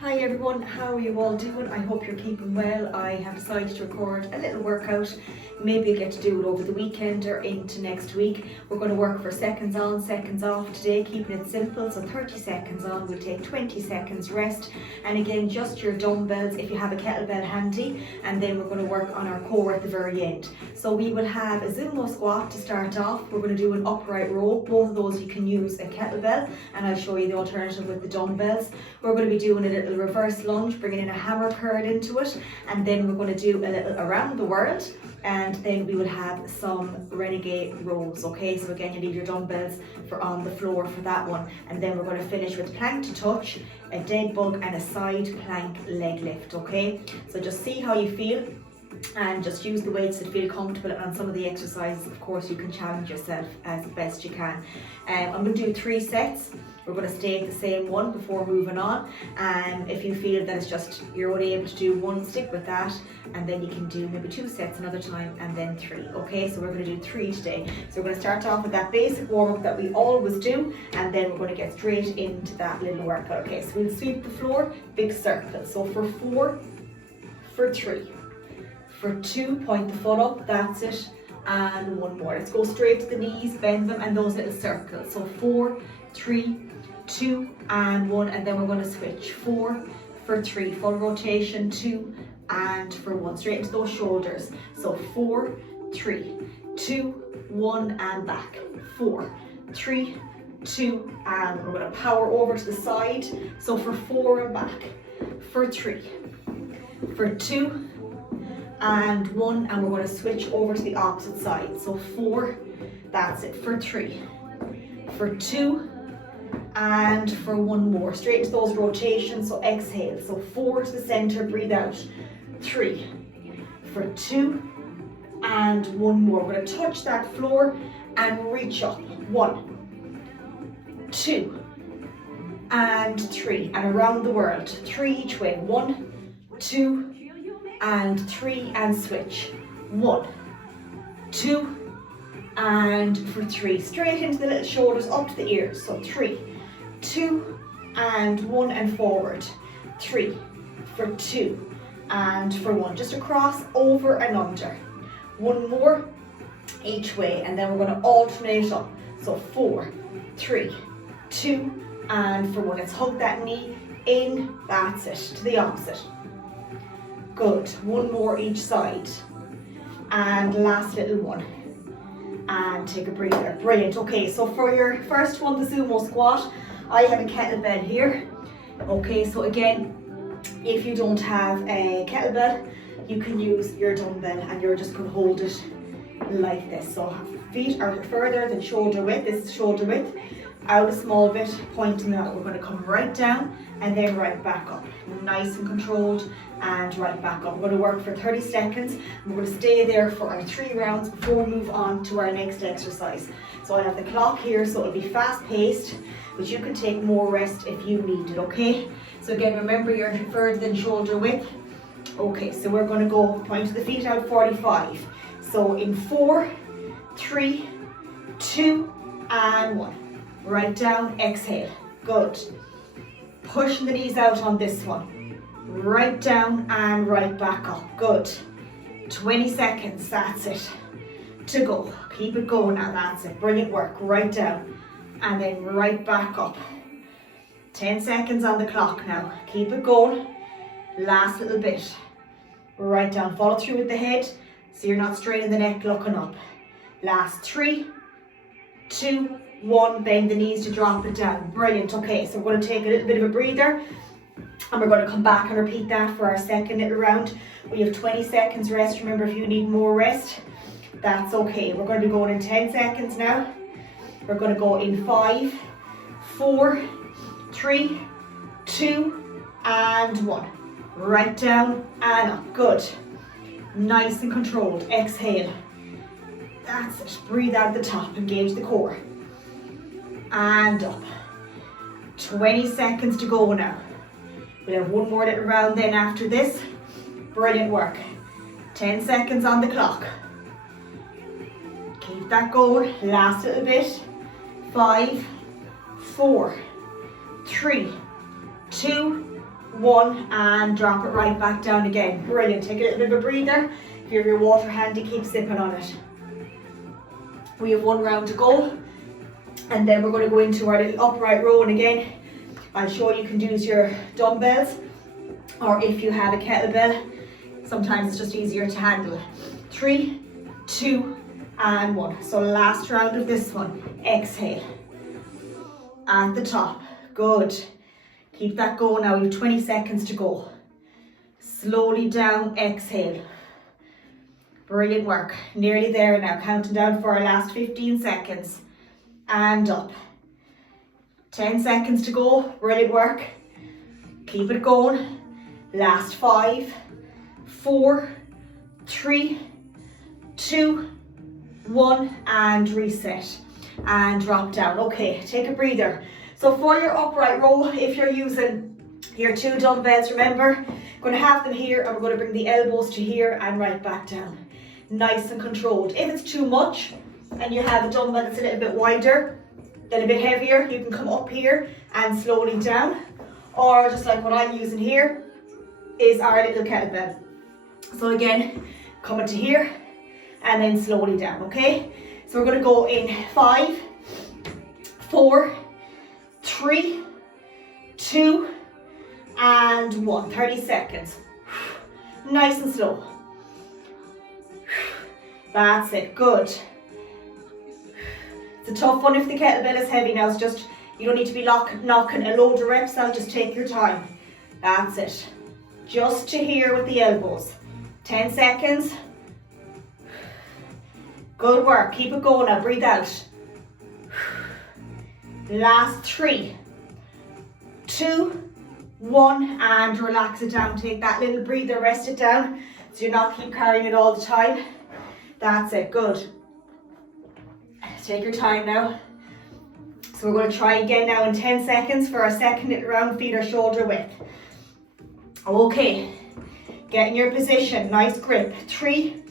Hi everyone, how are you all doing? I hope you're keeping well. I have decided to record a little workout. Maybe I get to do it over the weekend or into next week. We're going to work for seconds on, seconds off today, keeping it simple. So 30 seconds on, we'll take 20 seconds rest. And again, just your dumbbells if you have a kettlebell handy. And then we're going to work on our core at the very end. So we will have a Zumba squat to start off. We're going to do an upright row. Both of those you can use a kettlebell, and I'll show you the alternative with the dumbbells. We're going to be doing a little reverse lunge, bringing in a hammer curl into it, and then we're going to do a little around the world, and then we will have some renegade rows. Okay, so again, you leave your dumbbells for on the floor for that one, and then we're going to finish with plank to touch, a dead bug, and a side plank leg lift. Okay, so just see how you feel and just use the weights that feel comfortable. And on some of the exercises, of course, you can challenge yourself as best you can. I'm going to do 3 sets. We're going to stay at the same one before moving on, and if you feel that it's just you're only able to do 1, stick with that, and then you can do maybe 2 sets another time and then 3. Okay, so we're going to do 3 today. So we're going to start off with that basic warm-up that we always do, and then we're going to get straight into that little workout. Okay, so we'll sweep the floor, big circle. So for 4, for 3, for 2, point the foot up, that's it, and 1 more. Let's go straight to the knees, bend them, and those little circles. So 4, 3, 2, and 1, and then we're going to switch. 4, for 3, full rotation, 2, and for 1, straight into those shoulders. So 4, 3, 2, 1, and back. 4, 3, 2, and we're going to power over to the side. So for 4 and back, for 3, for 2, and 1, and we're going to switch over to the opposite side. So 4, that's it, for 3, for 2, and for 1 more. Straight into those rotations, so exhale. So 4 to the center, breathe out. 3, for 2, and 1 more. We're going to touch that floor and reach up. 1, 2, and 3, and around the world. 3 each way. 1, 2, and 3, and switch. 1, 2, and for 3. Straight into the little shoulders, up to the ears. So 3, 2, and 1, and forward. 3, for 2, and for 1. Just across, over and under. 1 more each way, and then we're going to alternate up. So 4, 3, 2, and for 1. Let's hug that knee in, that's it, to the opposite. Good, 1 more each side. And last little one. And take a breather, brilliant. Okay, so for your first one, the sumo squat, I have a kettlebell here. Okay, so again, if you don't have a kettlebell, you can use your dumbbell, and you're just going to hold it like this. So feet are further than shoulder width. This is shoulder width. Out a small bit, pointing out. We're going to come right down and then right back up. Nice and controlled, and right back up. We're going to work for 30 seconds. We're going to stay there for our 3 rounds before we move on to our next exercise. So I have the clock here, so it'll be fast paced, but you can take more rest if you need it, okay? So again, remember you're further than shoulder width. Okay, so we're going to go point the feet out 45. So in 4, 3, 2, and 1. Right down, exhale. Good. Pushing the knees out on this one. Right down and right back up. Good. 20 seconds, that's it. To go. Keep it going now, that's it. Brilliant work. Right down and then right back up. 10 seconds on the clock now. Keep it going. Last little bit. Right down. Follow through with the head so you're not straining the neck looking up. Last 3, 2, 1, bend the knees to drop it down. Brilliant. Okay, so we're going to take a little bit of a breather, and we're going to come back and repeat that for our second little round. We have 20 seconds rest. Remember, if you need more rest, that's okay. We're going to be going in 10 seconds now. We're going to go in 5, 4, 3, 2, and 1. Right down and up. Good. Nice and controlled. Exhale. That's it. Breathe out the top. Engage the core. And up. 20 seconds to go now. We'll have 1 more little round then after this. Brilliant work. 10 seconds on the clock. Keep that going. Last little bit. 5, 4, 3, 2, 1, and drop it right back down again. Brilliant. Take a little bit of a breather. If you have your water handy, keep sipping on it. We have 1 round to go, and then we're going to go into our little upright row. And again, I'll show you can use your dumbbells, or if you have a kettlebell, sometimes it's just easier to handle. 3, 2, and 1. So last round of this one. Exhale. At the top. Good. Keep that going now. You have 20 seconds to go. Slowly down. Exhale. Brilliant work. Nearly there now. Counting down for our last 15 seconds. And up. 10 seconds to go. Brilliant work. Keep it going. Last 5, 4, 3, 2, 1, and reset. And drop down. Okay, take a breather. So for your upright row, if you're using your 2 dumbbells, remember, going to have them here, and we're going to bring the elbows to here and right back down. Nice and controlled. If it's too much and you have a dumbbell that's a little bit wider, then a bit heavier, you can come up here and slowly down. Or just like what I'm using here is our little kettlebell. So again, coming to here and then slowly down, okay? So we're going to go in 5, 4, 3, 2, and 1. 30 seconds. Nice and slow. That's it. Good. It's a tough one if the kettlebell is heavy now. It's just, you don't need to be knocking a load of reps now. Just take your time. That's it. Just to here with the elbows. 10 seconds. Good work. Keep it going now. Breathe out. Last 3, 2, 1, and relax it down. Take that little breather, rest it down, so you're not keep carrying it all the time. That's it. Good. Take your time now. So we're going to try again now in 10 seconds for our second little round. Feet are shoulder width. Okay. Get in your position. Nice grip. 3,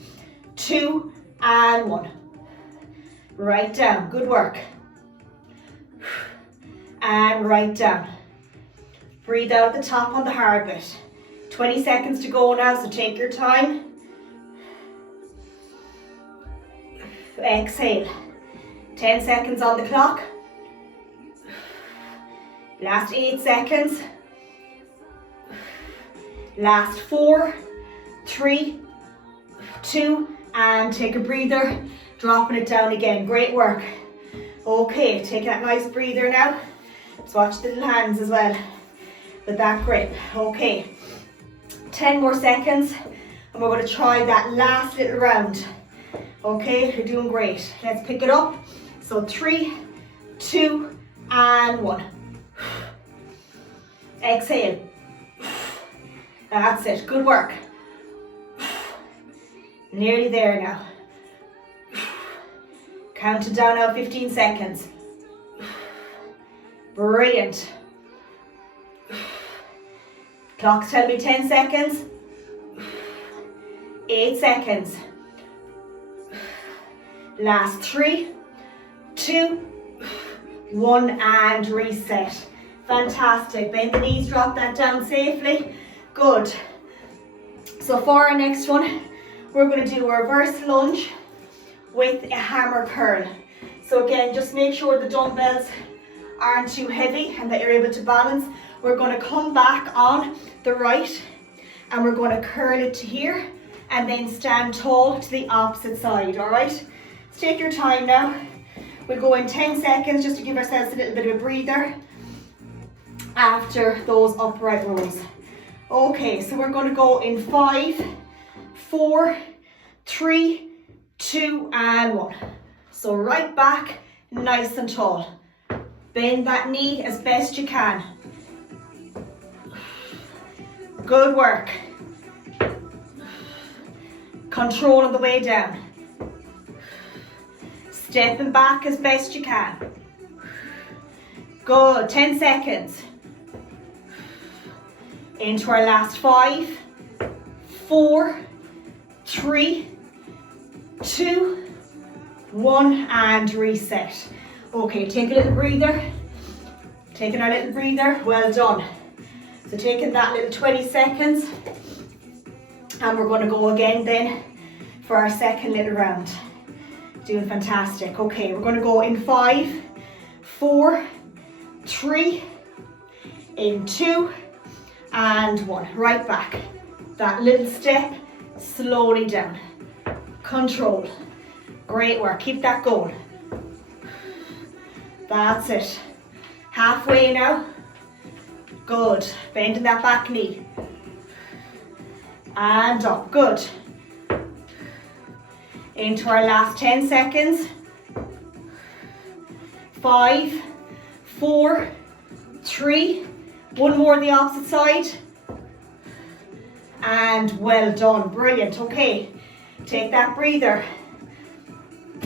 2, and 1. Right down. Good work. And right down. Breathe out at the top on the hard bit. 20 seconds to go now, so take your time. Exhale. 10 seconds on the clock. Last 8 seconds. Last 4, 3, 2, and take a breather. Dropping it down again. Great work. Okay, take that nice breather now. Let's watch the little hands as well with that grip. Okay, 10 more seconds, and we're going to try that last little round. Okay, you're doing great. Let's pick it up. So 3, 2, and 1. Exhale. That's it. Good work. Nearly there now. Count it down now, 15 seconds. Brilliant. Clock's telling me 10 seconds. 8 seconds. Last 3, 2, 1, and reset. Fantastic. Bend the knees, drop that down safely. Good. So for our next one, we're going to do a reverse lunge with a hammer curl. So again, just make sure the dumbbells aren't too heavy and that you're able to balance. We're going to come back on the right and we're going to curl it to here and then stand tall to the opposite side, all right? So take your time now. We'll go in 10 seconds just to give ourselves a little bit of a breather after those upright rows. Okay, so we're going to go in 5, 4, 3, 2, and 1. So right back, nice and tall. Bend that knee as best you can. Good work. Control on the way down. Stepping back as best you can. Good, 10 seconds. Into our last 5, 4, 3, 2, 1, and reset. Okay, take a little breather. Taking our little breather, well done. So taking that little 20 seconds, and we're going to go again then for our second little round. Doing fantastic. Okay, we're going to go in 5, 4, 3, in 2, and 1. Right back. That little step, slowly down. Control. Great work. Keep that going. That's it. Halfway now. Good. Bending that back knee. And up. Good. Into our last 10 seconds. 5, 4, 3. One more on the opposite side. And well done. Brilliant. Okay. Take that breather.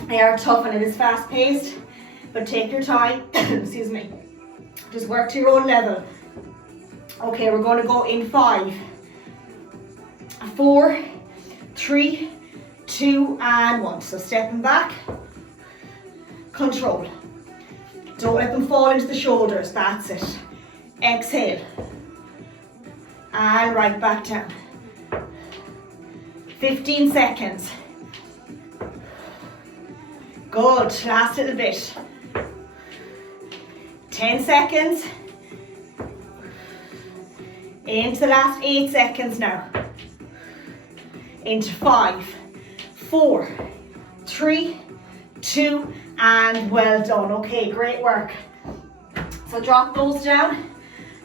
They are tough and it is fast paced, but take your time. Excuse me. Just work to your own level. Okay, we're going to go in 5, 4, 3, 2, and 1. So stepping back. Control. Don't let them fall into the shoulders. That's it. Exhale. And right back down. 15 seconds. Good. Last little bit. 10 seconds. Into the last 8 seconds now. Into 5, 4, 3, 2, and well done. Okay, great work. So drop those down.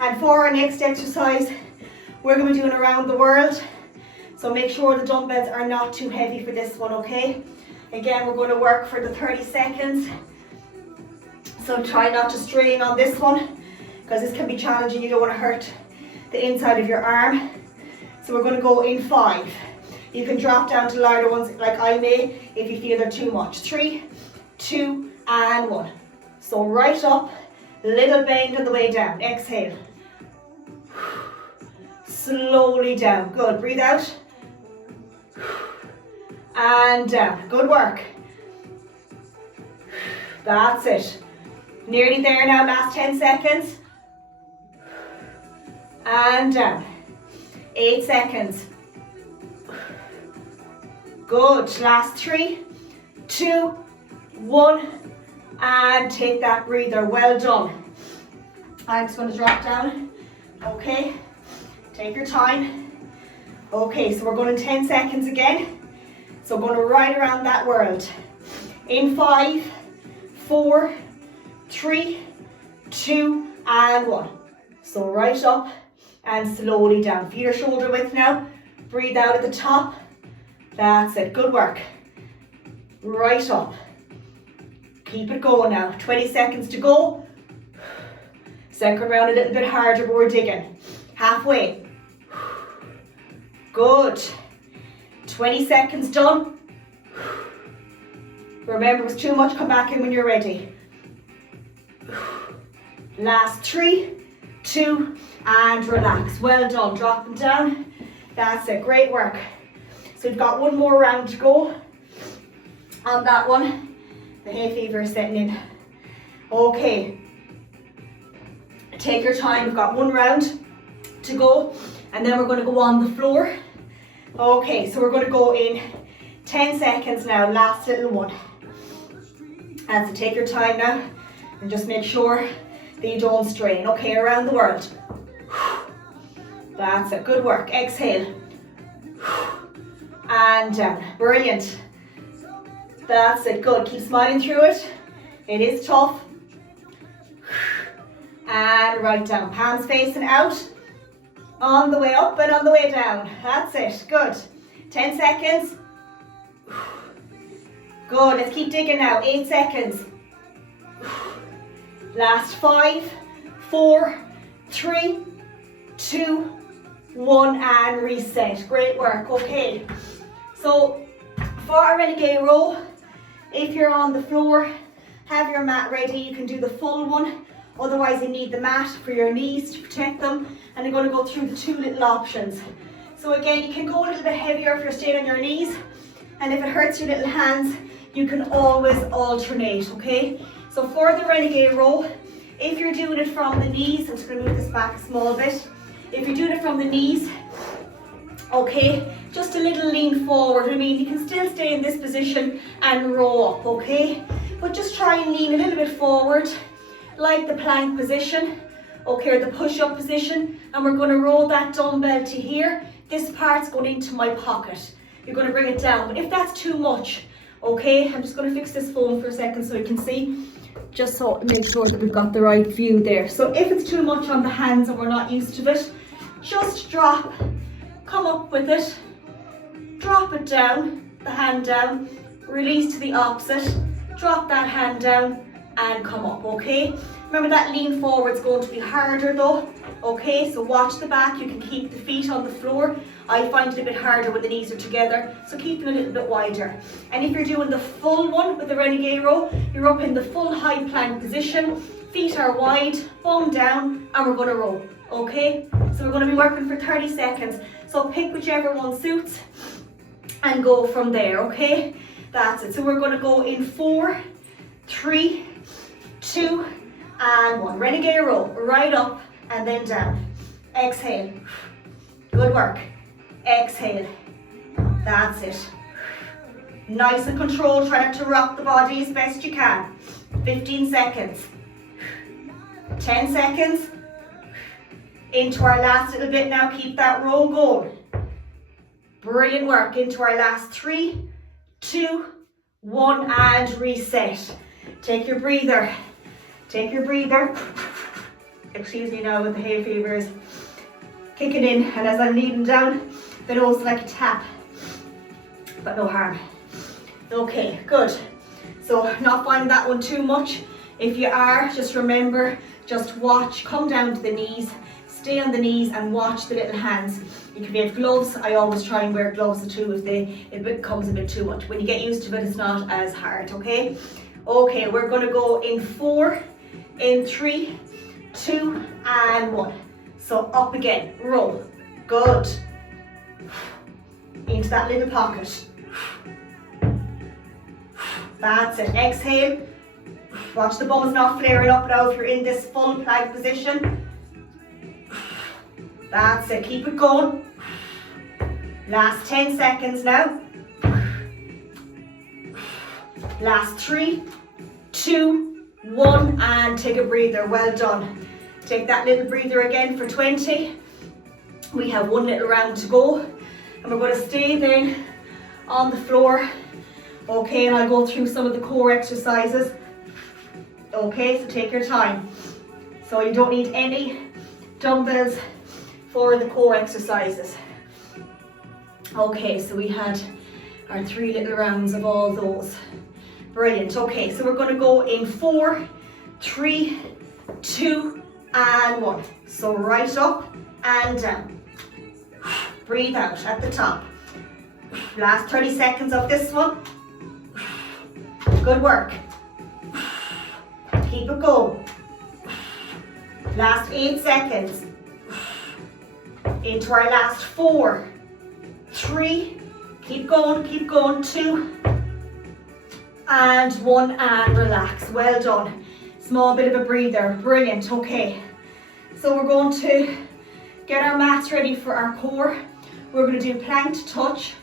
And for our next exercise, we're going to be doing around the world. So make sure the dumbbells are not too heavy for this one, okay? Again, we're going to work for the 30 seconds. So try not to strain on this one, because this can be challenging. You don't want to hurt the inside of your arm. So we're going to go in 5. You can drop down to lighter ones like I may if you feel they're too much. 3, 2, and 1. So right up, little bend on the way down. Exhale. Slowly down. Good. Breathe out. And down. Good work. That's it. Nearly there now. Last 10 seconds. And down. 8 seconds. Good. Last 3, 2, 1. And take that breather. Well done. I'm just going to drop down. Okay. Take your time. Okay, so we're going in 10 seconds again. So we're going to ride around that world. In 5, 4, 3, 2, and 1. So right up and slowly down. Feet are shoulder width now. Breathe out at the top. That's it. Good work. Right up. Keep it going now. 20 seconds to go. Second round a little bit harder, but we're digging. Halfway. Good. 20 seconds done. Remember, if it's too much, come back in when you're ready. Last 3, 2, and relax. Well done. Drop them down. That's it. Great work. So we've got one more round to go on that one. The hay fever is setting in. Okay. Take your time. We've got one round to go, and then we're going to go on the floor. Okay, so we're going to go in 10 seconds now. Last little one. And so take your time now and just make sure that you don't strain. Okay, around the world. That's it. Good work. Exhale. And down. Brilliant. That's it. Good. Keep smiling through it. It is tough. And right down. Palms facing out. On the way up and on the way down. That's it. Good. 10 seconds. Good. Let's keep digging now. 8 seconds. Last 5, 4, 3, 2, 1, and reset. Great work. Okay. So for our renegade row, if you're on the floor, have your mat ready. You can do the full one. Otherwise, you need the mat for your knees to protect them. And you're going to go through the 2 little options. So again, you can go a little bit heavier if you're staying on your knees. And if it hurts your little hands, you can always alternate, okay? So for the renegade row, if you're doing it from the knees, I'm just going to move this back a small bit. If you're doing it from the knees, okay, just a little lean forward. I mean, you can still stay in this position and row up, okay? But just try and lean a little bit forward, like the plank position, okay, or the push-up position, and we're going to roll that dumbbell to here. This part's going into my pocket. You're going to bring it down. But if that's too much, okay, I'm just going to fix this phone for a second so you can see, just so make sure that we've got the right view there. So if it's too much on the hands and we're not used to it, just drop, come up with it, drop it down, the hand down, release to the opposite, drop that hand down and come up, okay? Remember that lean forward is going to be harder though, okay? So watch the back, you can keep the feet on the floor. I find it a bit harder when the knees are together, so keep them a little bit wider. And if you're doing the full one with the renegade row, you're up in the full high plank position, feet are wide, bum down, and we're going to roll, okay? So we're going to be working for 30 seconds. So pick whichever one suits and go from there, okay? That's it. So we're going to go in 4, 3, 2, and 1. Renegade row, right up and then down. Exhale. Good work. Exhale. That's it. Nice and controlled. Try not to rock the body as best you can. 15 seconds. 10 seconds. Into our last little bit now. Keep that row going. Brilliant work. Into our last 3, 2, 1, and reset. Take your breather. Take your breather. Excuse me now with the hay fevers kicking in, and as I'm kneeling down, the nose like a tap, but no harm. Okay, good. So not finding that one too much. If you are, just remember, just watch, come down to the knees, stay on the knees and watch the little hands. If you have gloves, I always try and wear gloves too if it becomes a bit too much. When you get used to it, it's not as hard, okay? Okay, we're gonna go in 4, in 3, 2, and 1. So up again, roll, good. Into that little pocket. That's it, exhale. Watch the bums not flaring up now if you're in this full plank position. That's it, keep it going. Last 10 seconds now. Last 3, 2, 1, and take a breather, well done. Take that little breather again for 20. We have one little round to go, and we're going to stay then on the floor. Okay, and I'll go through some of the core exercises. Okay, so take your time. So you don't need any dumbbells for the core exercises. Okay, so we had our 3 little rounds of all those. Brilliant. Okay, so we're going to go in 4, 3, 2, and 1. So right up and down. Breathe out at the top. Last 30 seconds of this one. Good work. Keep it going. Last 8 seconds. Into our last 4, 3, keep going, 2, and 1, and relax. Well done. Small bit of a breather. Brilliant. Okay. So we're going to get our mats ready for our core. We're going to do plank to touch.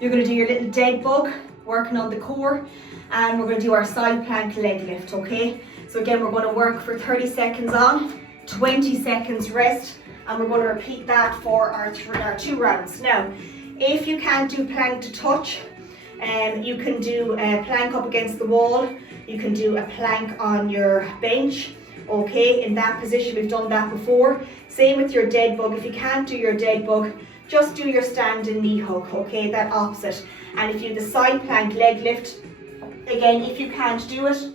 You're going to do your little dead bug, working on the core, and we're going to do our side plank leg lift, okay? So again, we're going to work for 30 seconds on, 20 seconds rest, and we're going to repeat that for our 2 rounds. Now, if you can't do plank to touch, you can do a plank up against the wall, you can do a plank on your bench, okay? In that position, we've done that before. Same with your dead bug. If you can't do your dead bug, just do your standing knee hook, okay? That opposite. And if you do the side plank leg lift, again, if you can't do it,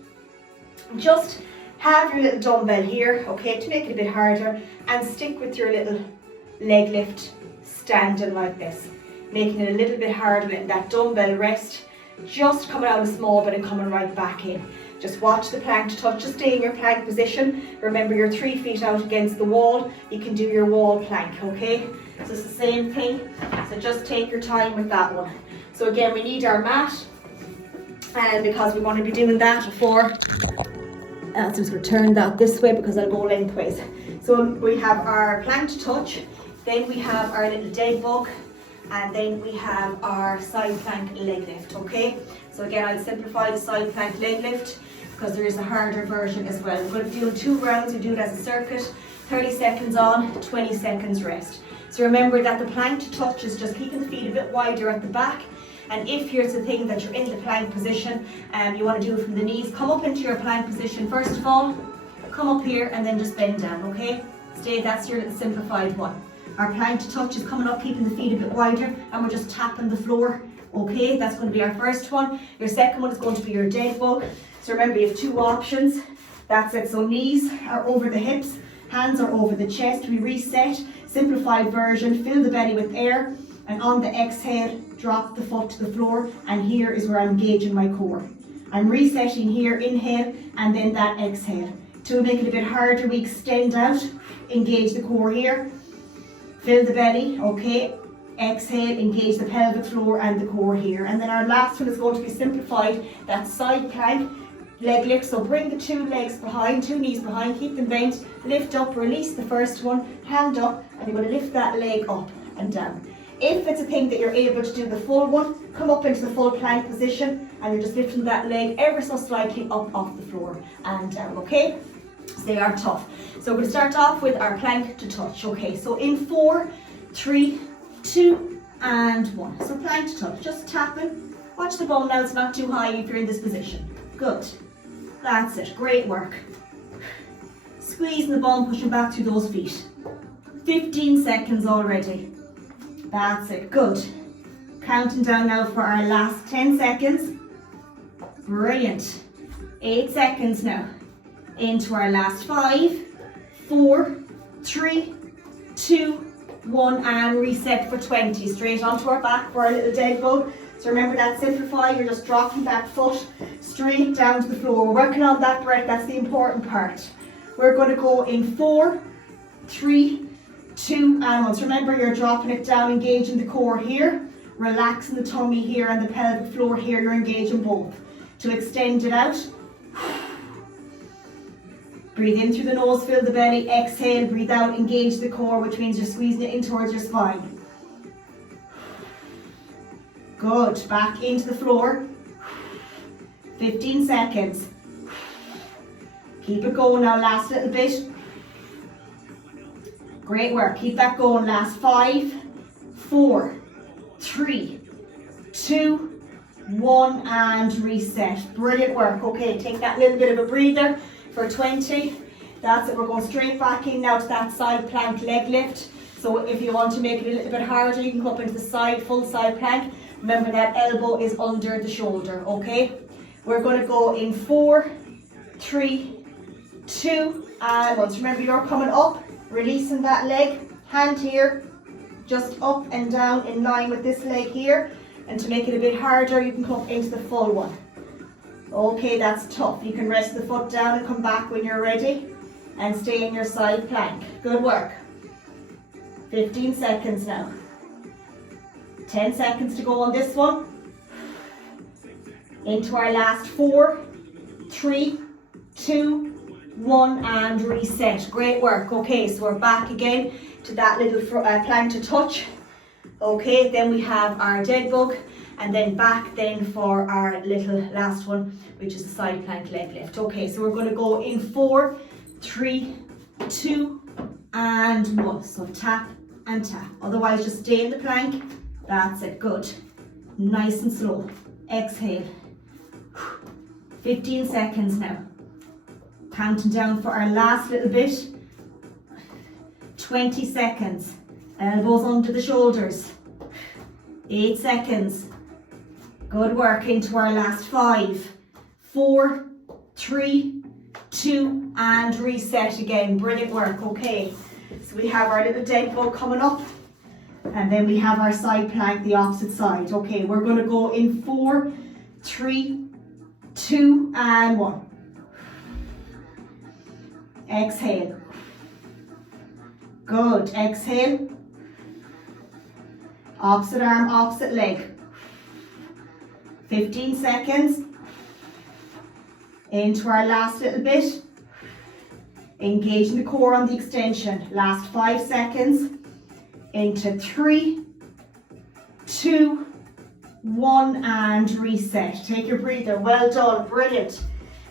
just have your little dumbbell here, okay, to make it a bit harder, and stick with your little leg lift standing like this, making it a little bit harder, letting that dumbbell rest, just coming out a small bit and coming right back in. Just watch the plank to touch, just stay in your plank position. Remember, you're 3 feet out against the wall. You can do your wall plank, okay? So it's the same thing, so just take your time with that one. So again, we need our mat, and because we're going to be doing that before, so I'm just going to turn that this way because I'll go lengthways. So we have our plank to touch, then we have our little dead bug, and then we have our side plank leg lift, okay? So again, I'll simplify the side plank leg lift because there is a harder version as well. We're going to do 2 rounds, we do it as a circuit, 30 seconds on, 20 seconds rest. So remember that the plank to touch is just keeping the feet a bit wider at the back. And if here's the thing that you're in the plank position and you want to do it from the knees, come up into your plank position first of all, come up here and then just bend down, okay? That's your little simplified one. Our plank to touch is coming up, keeping the feet a bit wider, and we're just tapping the floor, okay? That's going to be our first one. Your second one is going to be your dead bug. So remember, you have 2 options. That's it. So knees are over the hips, hands are over the chest. We reset, simplified version, fill the belly with air, and on the exhale, drop the foot to the floor, and here is where I'm engaging my core. I'm resetting here, inhale, and then that exhale. To make it a bit harder, we extend out, engage the core here, fill the belly, okay, exhale, engage the pelvic floor and the core here. And then our last one is going to be simplified, that side plank, leg lift. So bring the 2 legs behind, 2 knees behind, keep them bent, lift up, release the first one, hand up, and you're going to lift that leg up and down. If it's a thing that you're able to do the full one, come up into the full plank position and you're just lifting that leg ever so slightly up off the floor and down, okay? So they are tough. So we're going to start off with our plank to touch, okay? So in 4, 3, 2, and 1. So plank to touch, just tapping. Watch the bum now, it's not too high if you're in this position. Good. That's it, great work. Squeezing the bum, pushing back through those feet. 15 seconds already. That's it, good. Counting down now for our last 10 seconds. Brilliant. 8 seconds now. Into our last 5, 4, 3, 2, 1, and reset for 20. Straight onto our back for our little dead bug. So remember that simplify, you're just dropping that foot straight down to the floor. We're working on that breath, that's the important part. We're going to go in 4, 3, 2, and 1. So remember, you're dropping it down, engaging the core here, relaxing the tummy here and the pelvic floor here, you're engaging both. To extend it out, breathe in through the nose, fill the belly, exhale, breathe out, engage the core, which means you're squeezing it in towards your spine. Good, back into the floor. 15 seconds. Keep it going now, last little bit. Great work, keep that going, last 5, 4, 3, 2, 1, and reset. Brilliant work. Okay, take that little bit of a breather for 20. That's it, we're going straight back in now to that side plank leg lift. So if you want to make it a little bit harder, you can go up into the side, full side plank. Remember that elbow is under the shoulder, okay? We're going to go in 4, 3, 2, and 1. So remember, you're coming up, releasing that leg, hand here, just up and down in line with this leg here. And to make it a bit harder, you can come up into the full one. Okay, that's tough. You can rest the foot down and come back when you're ready and stay in your side plank. Good work. 15 seconds now. 10 seconds to go on this one. Into our last 4, 3, 2, 1, and reset. Great work. Okay, so we're back again to that little plank to touch. Okay, then we have our dead bug, and then back then for our little last one, which is the side plank leg lift. Okay, so we're going to go in 4, 3, 2, and 1. So tap and tap. Otherwise, just stay in the plank. That's it. Good. Nice and slow. Exhale. 15 seconds now. Counting down for our last little bit. 20 seconds. Elbows under the shoulders. 8 seconds. Good work. Into our last 5, 4, 3, 2, and reset again. Brilliant work. Okay, so we have our little dead bug coming up, and then we have our side plank the opposite side. Okay, we're going to go in 4, 3, 2, and 1. Exhale. Good. Exhale. Opposite arm, opposite leg. 15 seconds. Into our last little bit. Engaging the core on the extension. Last 5 seconds. Into 3, 2, 1, and reset. Take your breather. Well done. Brilliant.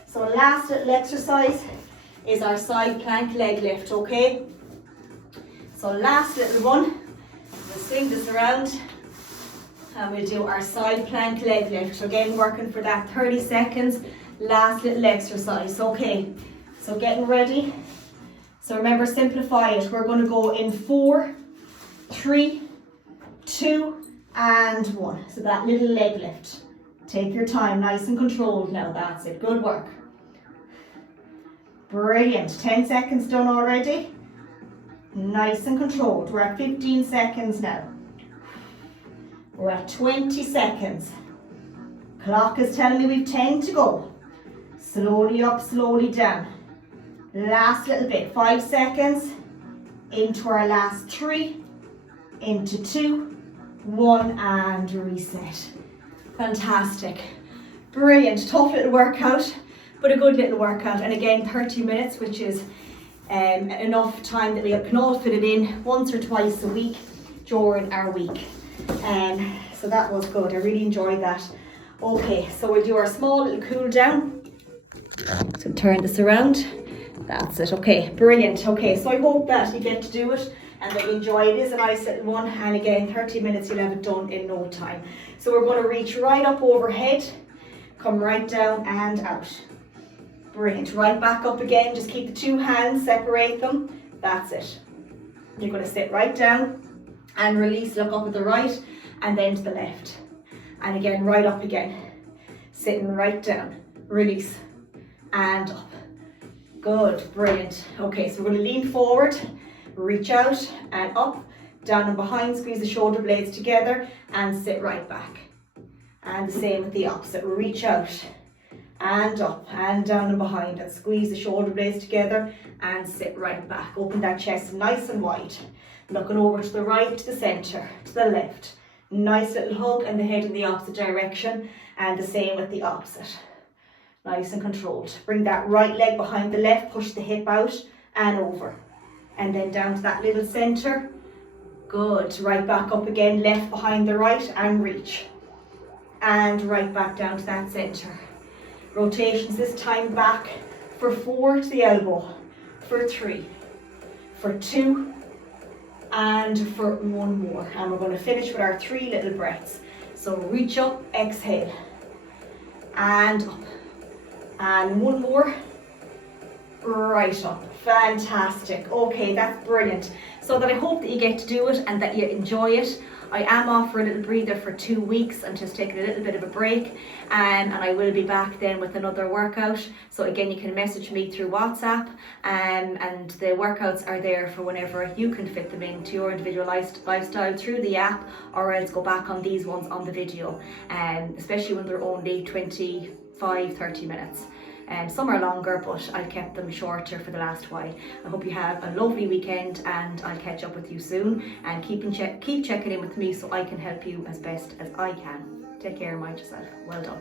So last little exercise is our side plank leg lift, okay? So last little one, we'll swing this around and we'll do our side plank leg lift. Again, working for that 30 seconds, last little exercise, okay? So getting ready. So remember, simplify it. We're going to go in 4, 3, 2, and 1. So that little leg lift. Take your time, nice and controlled now. That's it. Good work. Brilliant. 10 seconds done already. Nice and controlled. We're at 15 seconds now. We're at 20 seconds. Clock is telling me we've 10 to go. Slowly up, slowly down. Last little bit. 5 seconds. Into our last 3. Into 2. 1, and reset. Fantastic. Brilliant. Tough little workout, but a good little workout. And again, 30 minutes, which is enough time that we can all fit it in once or twice a week during our week. So that was good. I really enjoyed that. Okay, so we'll do our small little cool down. So turn this around. That's it. Okay, brilliant. Okay, so I hope that you get to do it and that you enjoy it. It is a nice little one, and again, 30 minutes, you'll have it done in no time. So we're going to reach right up overhead, come right down and out. Brilliant. Right back up again. Just keep the 2 hands, separate them. That's it. You're going to sit right down and release, look up at the right and then to the left. And again, right up again. Sitting right down, release and up. Good, brilliant. Okay, so we're going to lean forward, reach out and up, down and behind, squeeze the shoulder blades together and sit right back. And the same with the opposite, reach out and up and down and behind and squeeze the shoulder blades together and sit right back. Open that chest nice and wide. Looking over to the right, to the center, to the left. Nice little hug and the head in the opposite direction, and the same with the opposite. Nice and controlled. Bring that right leg behind the left, push the hip out and over. And then down to that little center. Good. Right back up again, left behind the right and reach. And right back down to that center. Rotations this time back for 4 to the elbow, for 3, for 2, and for 1 more. And we're going to finish with our 3 little breaths. So reach up, exhale, and up. And 1 more, right up. Fantastic. Okay, that's brilliant. So that I hope that you get to do it and that you enjoy it. I am off for a little breather for 2 weeks. I'm just taking a little bit of a break, and I will be back then with another workout. So again, you can message me through WhatsApp, and the workouts are there for whenever you can fit them into your individual lifestyle through the app, or else go back on these ones on the video, especially when they're only 25-30 minutes. Some are longer, but I've kept them shorter for the last while. I hope you have a lovely weekend, and I'll catch up with you soon. And keep checking in with me so I can help you as best as I can. Take care and mind yourself. Well done.